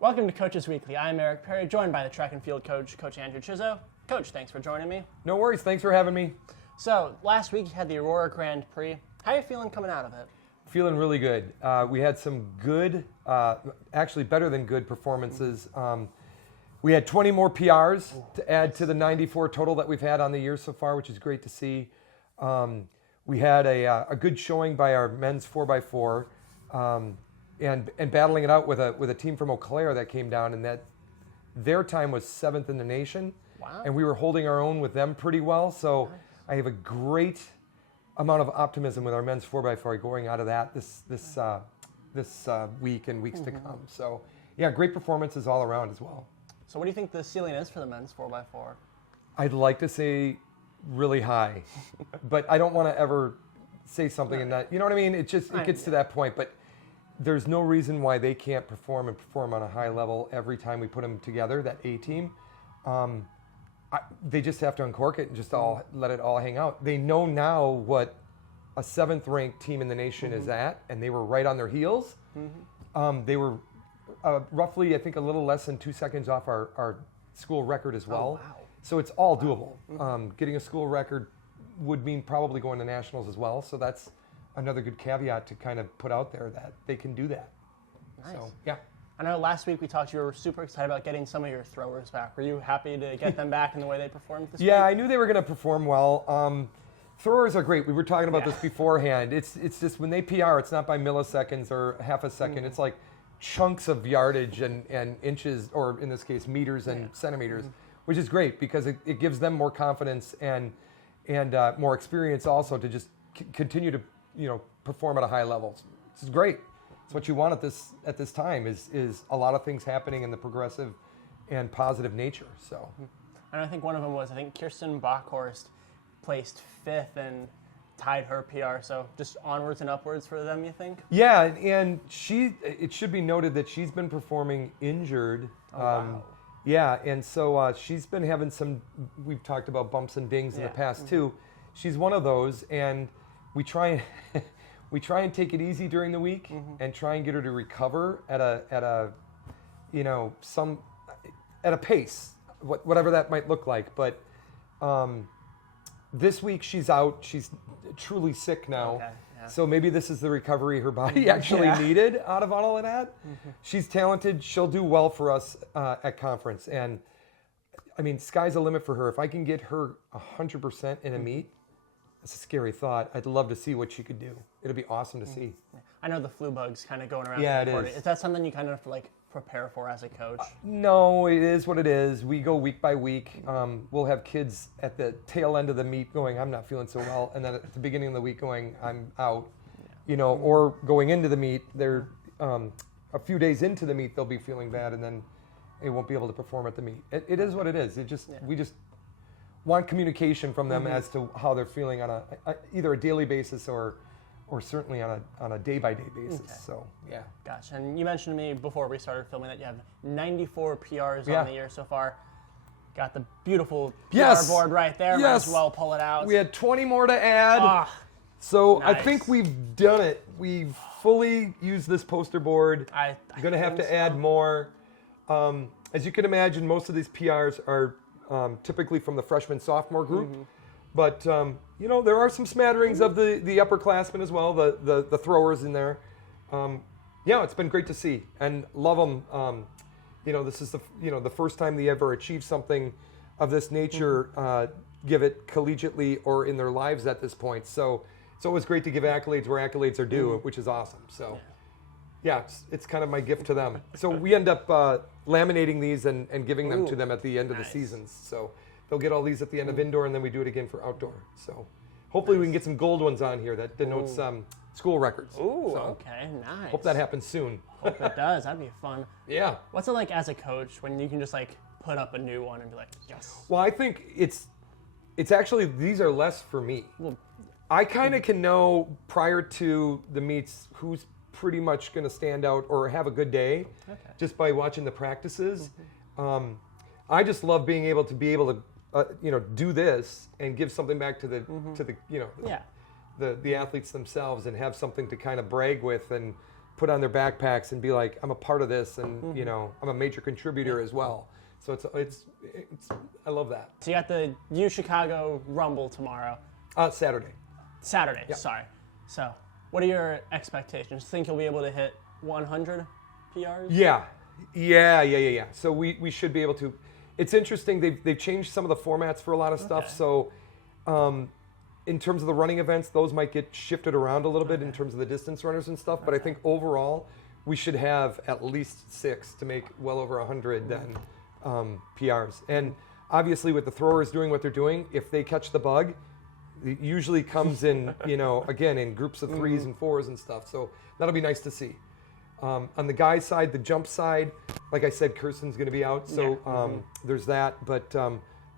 Welcome to Coaches Weekly. I'm Eric Perry, joined by the track and field coach, Coach Andrew Chizzo. Coach, thanks for joining me. No worries. Thanks for having me. So, last week you had the Aurora Grand Prix. How are you feeling coming out of it? Feeling really good. We had some good, actually better than good performances. We had 20 more PRs to add to the 94 total that we've had on the year so far, which is great to see. We had a good showing by our men's 4x4. And battling it out with a team from Eau Claire that came down, and that their time was 7th in the nation. Wow. And we were holding our own with them pretty well. So nice. I have a great amount of optimism with our men's 4x4 going out of that this week and weeks to come. So yeah, great performances all around as well. So what do you think the ceiling is for the men's 4x4? I'd like to say really high, but I don't want to ever say something and not, you know what I mean? It gets to that point, but there's no reason why they can't perform on a high level every time we put them together, that A team. They just have to uncork it and just let it all hang out. They know now what a 7th ranked team in the nation is at, and they were right on their heels. They were roughly, I think, a little less than 2 seconds off our school record as well. Oh, wow. So it's all doable. Getting a school record would mean probably going to nationals as well. So that's another good caveat to kind of put out there that they can do that. Nice. So, yeah. I know last week we talked, you were super excited about getting some of your throwers back. Were you happy to get them back in the way they performed this week? Yeah, I knew they were going to perform well. Throwers are great. We were talking about this beforehand. It's just when they PR, it's not by milliseconds or half a second. It's like chunks of yardage and inches, or in this case, meters and centimeters, which is great because it gives them more confidence and more experience also to just continue to perform at a high level. This is great. It's what you want at this time is a lot of things happening in the progressive and positive nature. So, and I think one of them was, Kirsten Bockhorst placed 5th and tied her PR. So just onwards and upwards for them, you think? Yeah, and it should be noted that she's been performing injured. Wow. Yeah, and so she's been having we've talked about bumps and dings in the past too. She's one of those, and we try and take it easy during the week and try and get her to recover at a pace, whatever that might look like. But this week she's out. She's truly sick now. Okay, yeah. So maybe this is the recovery her body actually needed out of all of that. She's talented. She'll do well for us at conference. And I mean, sky's the limit for her. If I can get her 100% in a meet, that's a scary thought. I'd love to see what she could do. It'll be awesome to see. I know the flu bug's kind of going around. Yeah, it is. Is that something you kind of have to prepare for as a coach? No, it is what it is. We go week by week. We'll have kids at the tail end of the meet going, I'm not feeling so well. And then at the beginning of the week going, I'm out. Or going into the meet, they're a few days into the meet, they'll be feeling bad, and then they won't be able to perform at the meet. It is what it is. We just want communication from them as to how they're feeling on either a daily basis or certainly on a day-by-day basis. Okay. So, yeah. Gotcha. And you mentioned to me before we started filming that you have 94 PRs on the year so far. Got the beautiful PR board right there. Might as well pull it out. We had 20 more to add. So nice. I think we've done it. We've fully used this poster board. I'm going to have to add more. As you can imagine, most of these PRs are typically from the freshman-sophomore group. But, there are some smatterings of the upperclassmen as well, the throwers in there. It's been great to see and love them. This is the first time they ever achieved something of this nature, give it collegiately or in their lives at this point. So it's always great to give accolades where accolades are due, which is awesome. So, it's kind of my gift to them. So we end up laminating these and giving them to them at the end of the seasons. So they'll get all these at the end of indoor, and then we do it again for outdoor. So hopefully we can get some gold ones on here that denotes school records. Ooh, so okay, nice. Hope that happens soon. Hope it does. That'd be fun. Yeah. What's it like as a coach when you can just put up a new one and be like, yes? Well, I think it's actually, these are less for me. Well, I kind of can know prior to the meets who's pretty much going to stand out or have a good day just by watching the practices. I just love being able to do this and give something back to the athletes themselves and have something to kind of brag with and put on their backpacks and be like, I'm a part of this, and I'm a major contributor as well. So it's I love that. So you got the Chicago Rumble tomorrow. Saturday. Saturday, yep. Sorry. So what are your expectations? Think you'll be able to hit 100 PRs? Yeah. So we should be able to. It's interesting. They've changed some of the formats for a lot of stuff. So in terms of the running events, those might get shifted around a little bit in terms of the distance runners and stuff. But I think overall, we should have at least 6 to make well over 100 then PRs. And obviously, with the throwers doing what they're doing, if they catch the bug, it usually comes in, again, in groups of 3s and 4s and stuff. So that'll be nice to see. On the guys' side, the jump side, like I said, Kirsten's going to be out. So there's that. But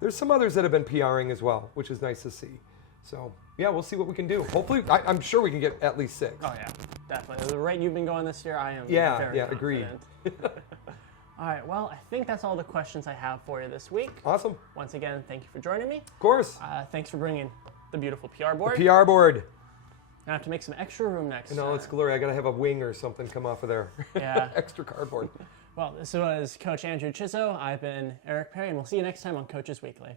there's some others that have been PRing as well, which is nice to see. So, yeah, we'll see what we can do. Hopefully, I'm sure we can get at least 6. Oh, yeah, definitely. The rate you've been going this year, I am very confident. Agreed. All right, well, I think that's all the questions I have for you this week. Awesome. Once again, thank you for joining me. Of course. Thanks for bringing the beautiful PR board. The PR board. I have to make some extra room next time. No, it's glory. I got to have a wing or something come off of there. Yeah. Extra cardboard. Well, this was Coach Andrew Chizzo. I've been Eric Perry, and we'll see you next time on Coaches Weekly.